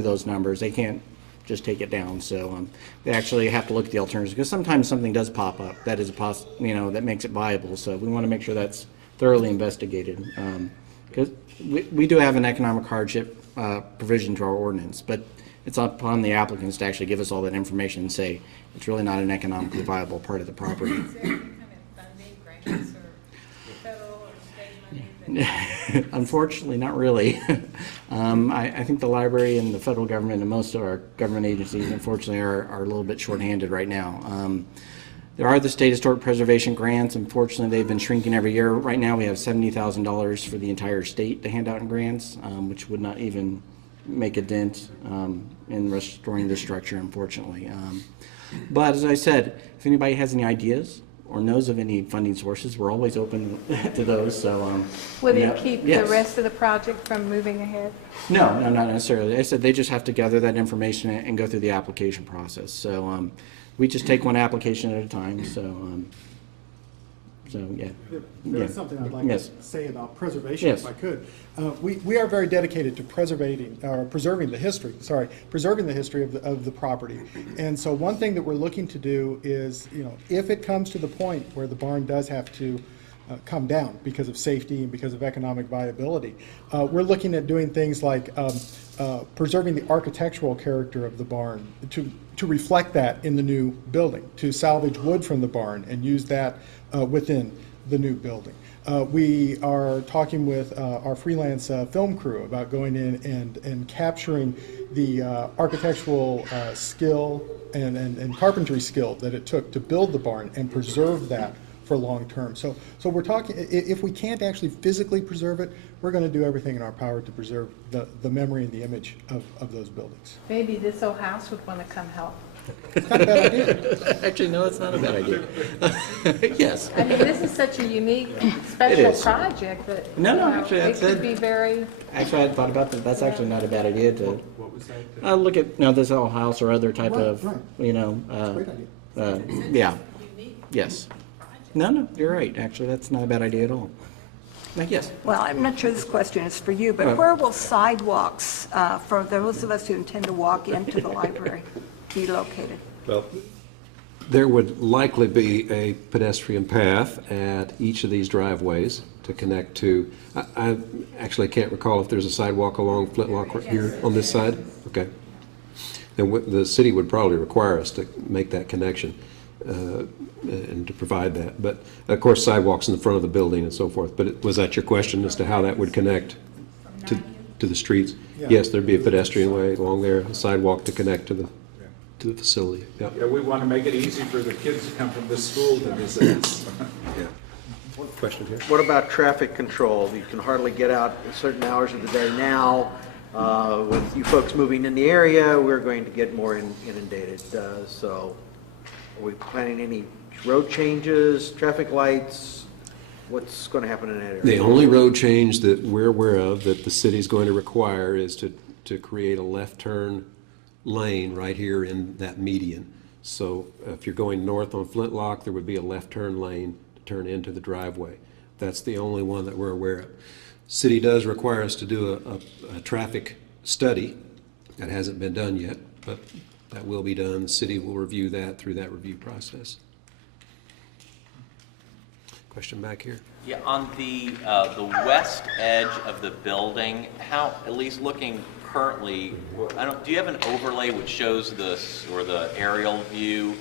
those numbers. They can't just take it down. So they actually have to look at the alternatives, because sometimes something does pop up that is that makes it viable. So we want to make sure that's thoroughly investigated, because we do have an economic hardship provision to our ordinance, but it's upon the applicants to actually give us all that information and say it's really not an economically viable part of the property. Is there any kind of funding, grants, or federal or state money? Unfortunately, not really. I think the library and the federal government and most of our government agencies, unfortunately, are a little bit shorthanded right now. There are the state historic preservation grants. Unfortunately, they've been shrinking every year. Right now, we have $70,000 for the entire state to hand out in grants, which would not even make a dent in restoring the structure, unfortunately. But as I said, if anybody has any ideas or knows of any funding sources, we're always open to those. So, Would it keep yes. the rest of the project from moving ahead? No, not necessarily. I said they just have to gather that information and go through the application process. So we just take one application at a time. So yeah. There's something I'd like Yes. to say about preservation, Yes. if I could. We are very dedicated to preserving the history of the property. And so one thing that we're looking to do is, if it comes to the point where the barn does have to come down because of safety and because of economic viability, we're looking at doing things like preserving the architectural character of the barn to reflect that in the new building, to salvage wood from the barn and use that within the new building. We are talking with our freelance film crew about going in and capturing the architectural skill and carpentry skill that it took to build the barn and preserve that for long term. So we're talking, if we can't actually physically preserve it, we're going to do everything in our power to preserve the memory and the image of those buildings. Maybe this old house would want to come help. It's not a bad idea. Actually, no, it's not a bad idea. Yes. I mean, this is such a unique, special is. project that No, actually, it that's could it. be very. Actually, I hadn't thought about that. That's actually not a bad idea to What was that? look at this old house or other type of, Right. you know, Great idea. yeah. Yes. No, you're right. Actually, that's not a bad idea at all. Yes. Well, I'm not sure this question is for you, but where will sidewalks for those of us who intend to walk into the library be located? Well, there would likely be a pedestrian path at each of these driveways to connect to. I actually can't recall if there's a sidewalk along Flintlock right here on this side. Okay. And the city would probably require us to make that connection and to provide that. But of course, sidewalks in the front of the building and so forth. But was that your question as to how that would connect to the streets? Yeah. Yes, there'd be a pedestrian way along there, a sidewalk to connect to the facility. Yep. Yeah, we want to make it easy for the kids to come from this school to visit us. Yeah. Question here? What about traffic control? You can hardly get out at certain hours of the day now. With you folks moving in the area, we're going to get more inundated. So are we planning any road changes, traffic lights? What's going to happen in that area? The only road change that we're aware of that the city's going to require is to create a left turn lane right here in that median. So if you're going north on Flintlock, there would be a left turn lane to turn into the driveway. That's the only one that we're aware of. City does require us to do a traffic study. That hasn't been done yet, but that will be done. The city will review that through that review process. Question back here. Yeah, on the west edge of the building, how, at least looking currently, do you have an overlay which shows this or the aerial view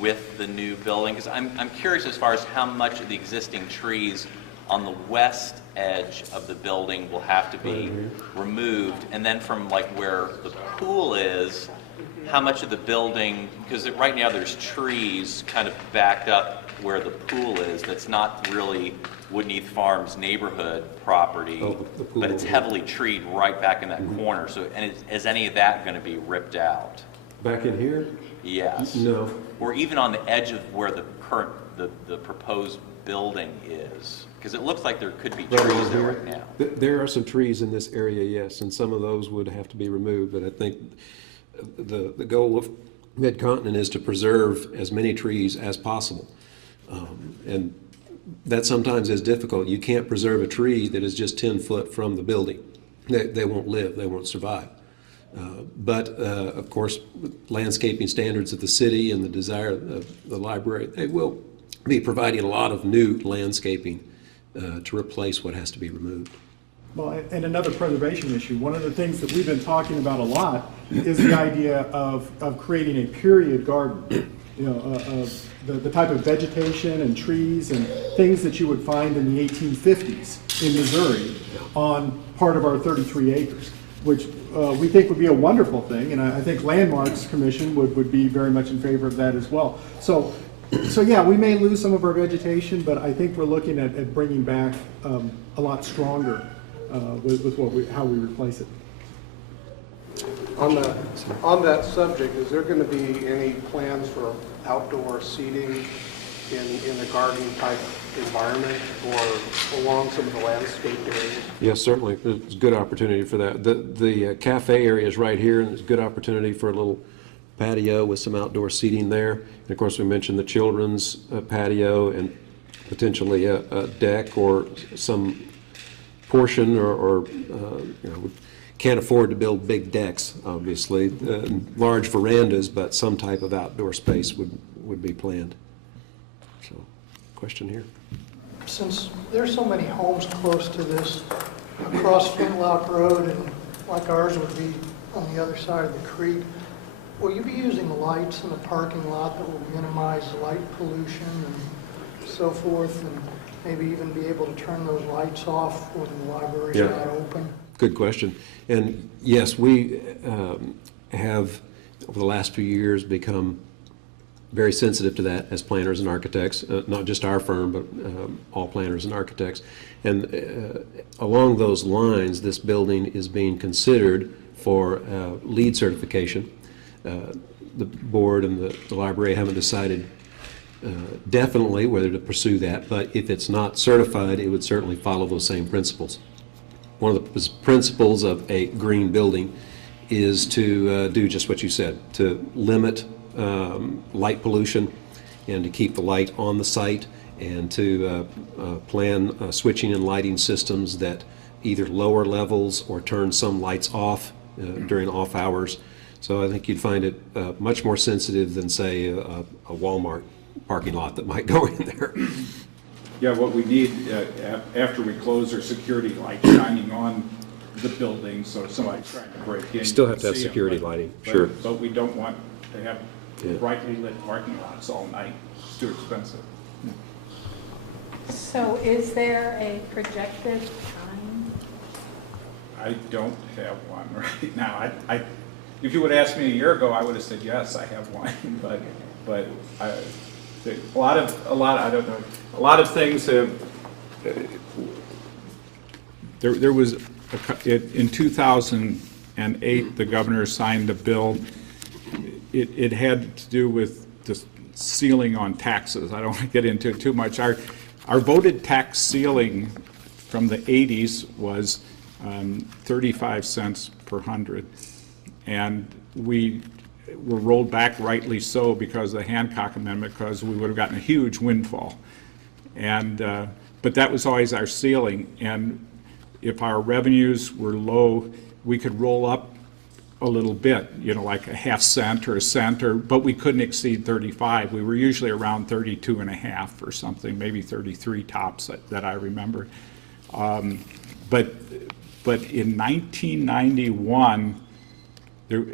with the new building? Because I'm curious as far as how much of the existing trees on the west edge of the building will have to be removed, and then from like where the pool is, how much of the building, because right now there's trees kind of backed up where the pool is, that's not really Woodneath Farms neighborhood property, but it's heavily treed right back in that corner. So, and is any of that going to be ripped out? Back in here? Yes. No. Or even on the edge of where the current, the proposed building is? Because it looks like there could be trees there right now. There are some trees in this area, yes, and some of those would have to be removed, but I think the goal of Mid-Continent is to preserve as many trees as possible. And that sometimes is difficult. You can't preserve a tree that is just 10 foot from the building. They won't live, they won't survive. But, of course, with landscaping standards of the city and the desire of the library, they will be providing a lot of new landscaping to replace what has to be removed. Well, and another preservation issue, one of the things that we've been talking about a lot is the idea of creating a period garden. You know, of the type of vegetation and trees and things that you would find in the 1850s in Missouri on part of our 33 acres, which we think would be a wonderful thing, and I think Landmarks Commission would be very much in favor of that as well. So yeah, we may lose some of our vegetation, but I think we're looking at bringing back a lot stronger with how we replace it. On that subject, is there going to be any plans for outdoor seating in the garden type environment or along some of the landscape areas? Yes, certainly. There's a good opportunity for that. The cafe area is right here, and there's a good opportunity for a little patio with some outdoor seating there. And of course, we mentioned the children's patio and potentially a deck or some portion or you know, can't afford to build big decks, obviously, large verandas, but some type of outdoor space would be planned. So, question here. Since there's so many homes close to this, across Flintlock Road, and like ours would be on the other side of the creek, will you be using lights in the parking lot that will minimize light pollution and so forth, and maybe even be able to turn those lights off when the library's not open? Good question. And yes, we have, over the last few years, become very sensitive to that as planners and architects, not just our firm, but all planners and architects. And along those lines, this building is being considered for LEED certification. The board and the library haven't decided definitely whether to pursue that, but if it's not certified, it would certainly follow those same principles. One of the principles of a green building is to do just what you said, to limit light pollution and to keep the light on the site and to plan switching and lighting systems that either lower levels or turn some lights off during off hours. So I think you'd find it much more sensitive than, say, a Walmart parking lot that might go in there. Yeah, what we need, after we close, are security lights shining on the building, so if somebody's trying to break in. Still have you to have can see security them, lighting, but- sure. But we don't want to have brightly lit parking lots all night. It's too expensive. So is there a projected time? I don't have one right now. If you would have asked me a year ago, I would have said, yes, I have one, but a lot of things have, there was, in 2008, the governor signed a bill. It had to do with the ceiling on taxes. I don't want to get into it too much. Our voted tax ceiling from the 80s was 35 cents per hundred. And we were rolled back, rightly so, because of the Hancock Amendment, because we would have gotten a huge windfall. And but that was always our ceiling. And if our revenues were low, we could roll up a little bit, you know, like a half cent or a cent, but we couldn't exceed 35. We were usually around 32 and a half or something, maybe 33 tops that I remember. But in 1991, there,